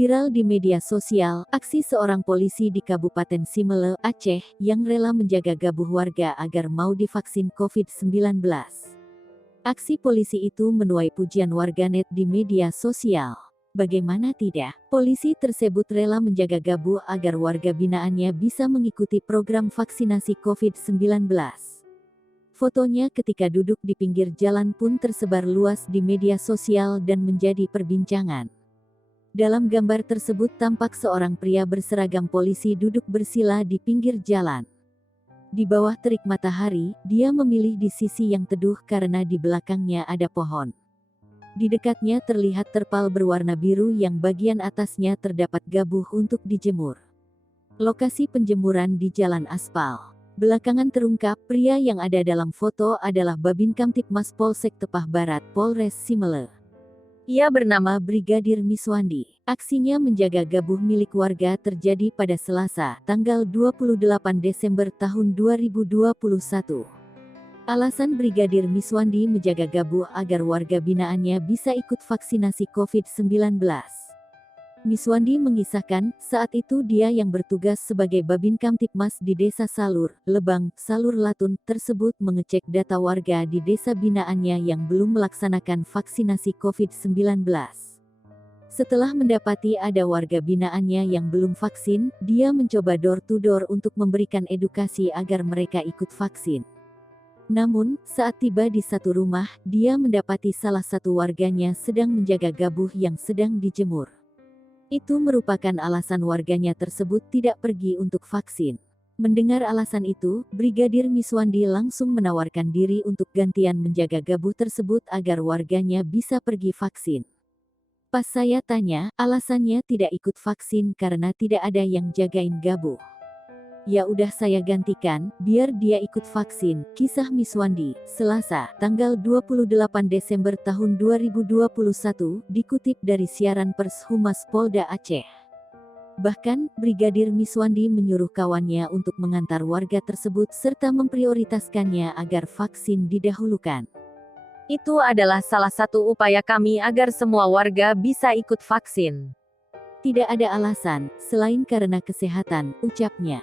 Viral di media sosial, aksi seorang polisi di Kabupaten Simele, Aceh, yang rela menjaga gabuh warga agar mau divaksin COVID-19. Aksi polisi itu menuai pujian warganet di media sosial. Bagaimana tidak, polisi tersebut rela menjaga gabuh agar warga binaannya bisa mengikuti program vaksinasi COVID-19. Fotonya ketika duduk di pinggir jalan pun tersebar luas di media sosial dan menjadi perbincangan. Dalam gambar tersebut tampak seorang pria berseragam polisi duduk bersila di pinggir jalan. Di bawah terik matahari, dia memilih di sisi yang teduh karena di belakangnya ada pohon. Di dekatnya terlihat terpal berwarna biru yang bagian atasnya terdapat gabuh untuk dijemur. Lokasi penjemuran di jalan aspal. Belakangan terungkap, pria yang ada dalam foto adalah Babin Kamtibmas Polsek Tepah Barat, Polres Simele. Ia bernama Brigadir Miswandi. Aksinya menjaga gabuh milik warga terjadi pada Selasa, tanggal 28 Desember tahun 2021. Alasan Brigadir Miswandi menjaga gabuh agar warga binaannya bisa ikut vaksinasi COVID-19. Miswandi mengisahkan, saat itu dia yang bertugas sebagai Babin Kamtibmas di Desa Salur, Lebang, Salur Latun, tersebut mengecek data warga di desa binaannya yang belum melaksanakan vaksinasi COVID-19. Setelah mendapati ada warga binaannya yang belum vaksin, dia mencoba door to door untuk memberikan edukasi agar mereka ikut vaksin. Namun, saat tiba di satu rumah, dia mendapati salah satu warganya sedang menjaga gabuh yang sedang dijemur. Itu merupakan alasan warganya tersebut tidak pergi untuk vaksin. Mendengar alasan itu, Brigadir Miswandi langsung menawarkan diri untuk gantian menjaga gabuh tersebut agar warganya bisa pergi vaksin. Pas saya tanya, alasannya tidak ikut vaksin karena tidak ada yang jagain gabuh. Ya udah saya gantikan, biar dia ikut vaksin, kisah Miswandi. Selasa, tanggal 28 Desember tahun 2021, dikutip dari siaran pers Humas Polda Aceh. Bahkan, Brigadir Miswandi menyuruh kawannya untuk mengantar warga tersebut serta memprioritaskannya agar vaksin didahulukan. Itu adalah salah satu upaya kami agar semua warga bisa ikut vaksin. Tidak ada alasan, selain karena kesehatan, ucapnya.